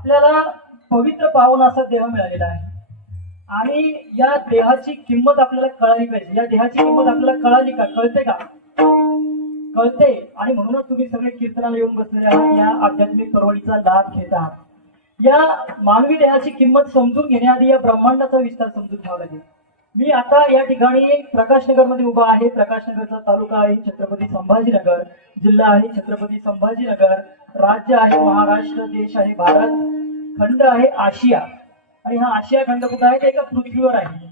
आपल्याला पवित्र पावन असा देह मिळालेला आहे. आणि या देहाची किंमत आपल्याला कळाली पाहिजे. या देहाची किंमत आपल्याला कळाली का? कळते का? कळते. आणि म्हणूनच तुम्ही सगळे कीर्तनाला येऊन बसलेले आहात. या आध्यात्मिक परवडीचा लाभ घेत आहात. या मानवी देहाची किंमत समजून घेण्याआधी या ब्रह्मांडाचा विस्तार समजून घ्यावा लागेल. मी आता या ठिकाणी प्रकाशनगरमध्ये उभा आहे. प्रकाशनगरचा तालुका आहे छत्रपती संभाजीनगर जिल्हा आहे छत्रपती संभाजीनगर राज्य आहे महाराष्ट्र देश आहे भारत खंड आहे आशिया. आणि हा आशिया खंड कुठं आहे? तर एका पृथ्वीवर आहे.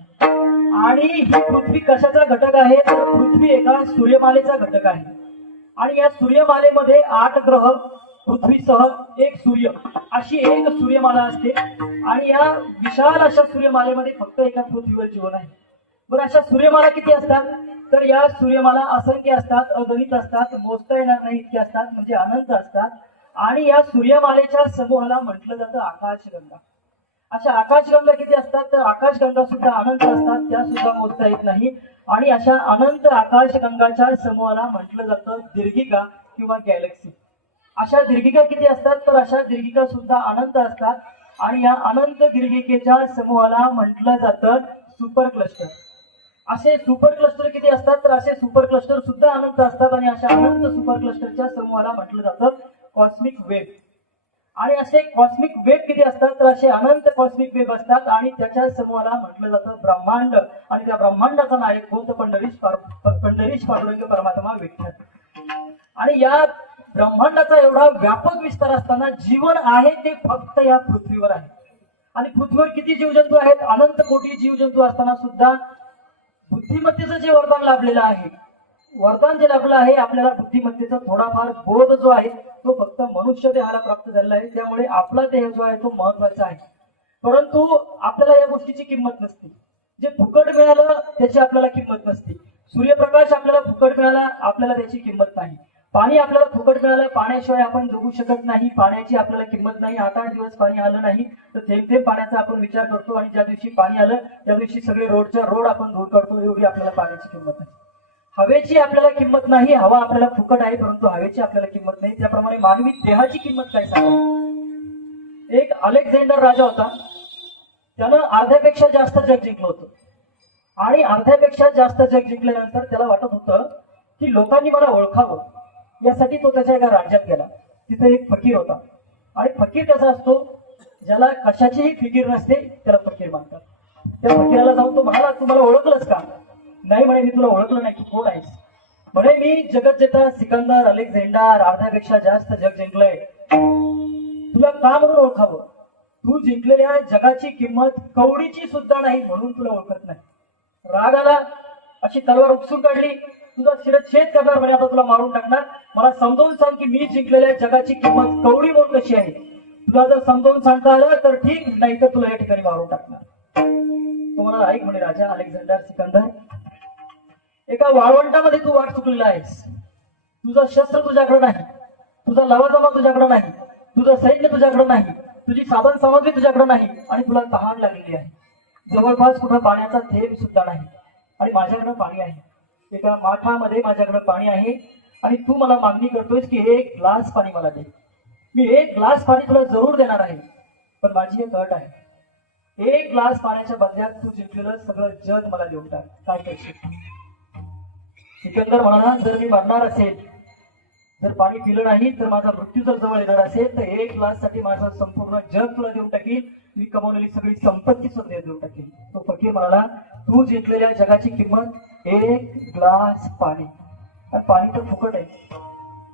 आणि ही पृथ्वी कशाचा घटक आहे? तर पृथ्वी एका सूर्यमालेचा घटक आहे. आणि या सूर्यमालेमध्ये आठ ग्रह पृथ्वीसह एक सूर्य. अशी एक सूर्यमाला असते. आणि या विशाल अशा सूर्यमालेमध्ये फक्त एका पृथ्वीवर जीवन आहे. बरं अशा सूर्यमाला किती असतात? तर या सूर्यमाला असंख्य असतात अगणित असतात मोजता येणार नाही इतके असतात म्हणजे अनंत असतात. आणि या सूर्यमालेच्या समूहाला म्हटलं जातं आकाशगंगा. अशा आकाशगंगा किती असतात? तर आकाशगंगा सुद्धा अनंत असतात त्या सुद्धा मोजता येत नाही. आणि अशा अनंत आकाशगंगाच्या समूहाला म्हटलं जातं दीर्घिका किंवा गॅलेक्सी. अशा दीर्घिका किती असतात? तर अशा दीर्घिका सुद्धा अनंत असतात. आणि या अनंत दीर्घिकेच्या समूहाला म्हटलं जातं सुपर क्लस्टर असे सुपर क्लस्टर किती असतात? तर असे सुपर क्लस्टर सुद्धा अनंत असतात आणि अशा अनंत सुपर क्लस्टरच्या समूहाला म्हटलं जातं कॉस्मिक वेब आणि असे कॉस्मिक वेब किती असतात? तर असे अनंत कॉस्मिक वेब असतात आणि त्याच्या समूहाला म्हटलं जातं ब्रह्मांड. आणि त्या ब्रह्मांडाचा नायक कोण तर पंढरीश पंढरीश पांडुरंग परमात्मा विठ्ठल. आणि या ब्रह्मांडाचा एवढा व्यापक विस्तार असताना जीवन आहे ते फक्त या पृथ्वीवर आहे. आणि पृथ्वीवर किती जीवजंतू आहेत? अनंत कोटी जीवजंतू असताना सुद्धा बुद्धिमत्तेचं जे वरदान लाभलेलं आहे वरदान जे लाभलं आहे आपल्याला बुद्धिमत्तेचा थोडाफार बोध जो आहे तो फक्त मनुष्य देहाला प्राप्त झालेला आहे. त्यामुळे आपला देह जो आहे तो महत्त्वाचा आहे. परंतु आपल्याला या गोष्टीची किंमत नसते. जे फुकट मिळालं त्याची आपल्याला किंमत नसते. सूर्यप्रकाश आपल्याला फुकट मिळाला आपल्याला त्याची किंमत नाही. पाणी आपल्याला फुकट मिळालं पाण्याशिवाय आपण जगू शकत नाही पाण्याची आपल्याला किंमत नाही आठ आठ दिवस पाणी आलं नाही तर थेंब थेंब पाण्याचा आपण विचार करतो आणि ज्या दिवशी पाणी आलं त्या दिवशी सगळे रोडच्या रोड आपण दूर करतो एवढी आपल्याला पाण्याची किंमत नाही. हवेची आपल्याला किंमत नाही हवा आपल्याला फुकट आहे परंतु हवेची आपल्याला किंमत नाही. त्याप्रमाणे मानवी देहाची किंमत काय सांगा एक अलेक्झांडर राजा होता. त्यानं अर्ध्यापेक्षा जास्त जग जिंकलं होतं. आणि अर्ध्यापेक्षा जास्त जग जिंकल्यानंतर त्याला वाटत होतं की लोकांनी मला ओळखावं. यासाठी तो त्याच्या एका राज्यात गेला. तिथे एक फकीर होता. आणि फकीर कसा असतो? ज्याला कशाचीही फिकीर नसते त्याला फकीर मानतात. त्या फकीराला जाऊन तो म्हणाला तुम्हाला मला का? नाही म्हणे मी तुला ओळखलं नाही की कोण आहेस? म्हणे मी जगत जेता सिकंदर अलेक्झांडर अर्ध्यापेक्षा जास्त जग जिंकलंय. तुला का म्हणून ओळखावं? तू जिंकलेल्या जगाची किंमत कवडीची सुद्धा नाही म्हणून तुला ओळखत नाही. राग आला अशी तलवार उपसून काढली. तुझा शिरच्छेद करणार म्हणजे आता तुला मारून टाकणार. मला समजावून सांग की मी जिंकलेल्या जगाची किंमत कवडी म्हणून कशी आहे. तुला जर समजावून सांगता आलं तर ठीक नाही तर तुला या ठिकाणी मारून टाकणार. तुम्हाला ऐक म्हणे राजा अलेक्झांडर सिकंदर एका वाळवंटामध्ये तू वाट चुकलेला आहेस. तुझं शस्त्र तुझ्याकडे नाही. तुझा लवाजमा तुझ्याकडे नाही. तुझं सैन्य तुझ्याकडे नाही. तुझी साधन सामग्री तुझ्याकडे नाही. आणि तुला तहान लागलेली आहे. जवळपास कुठं पाण्याचा थेंब सुद्धा नाही. आणि माझ्याकडे पाणी आहे. एका माठामध्ये माझ्याकडे पाणी आहे आणि तू मला मागणी करतोयस की एक ग्लास पाणी मला दे. मी एक ग्लास पाणी तुला जरूर देणार आहे पण माझी एक अट आहे. एक ग्लास पाण्याच्या बदल्यात तू जिंकलेलं सगळं जग मला देऊन टाक. काय करशील सिकंदर म्हणाला जर मी मरणार असेल जर पाणी पिलं नाही तर माझा मृत्यू जर जवळ येणार असेल तर एक ग्लाससाठी माझा संपूर्ण जग तुला देऊन टाकील मी कमवलेली सगळी संपत्ती सुद्धा देऊन टाकेल तो फकीर म्हणाला तू जिंकलेल्या जगाची किंमत एक ग्लास पाणी. पाणी तर फुकट आहे.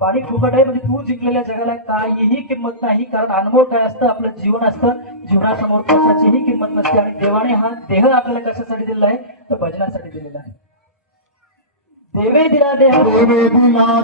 पाणी फुकट आहे म्हणजे तू जिंकलेल्या जगाला काहीही किंमत नाही कारण अनुभव काय असतं? आपलं जीवन असतं. जीवनासमोर कशाचीही किंमत नसते. आणि देवाने हा देह आपल्याला कशासाठी दिलेला आहे? तर भजनासाठी दिलेला आहे. देवे दिला देह. देवे दिला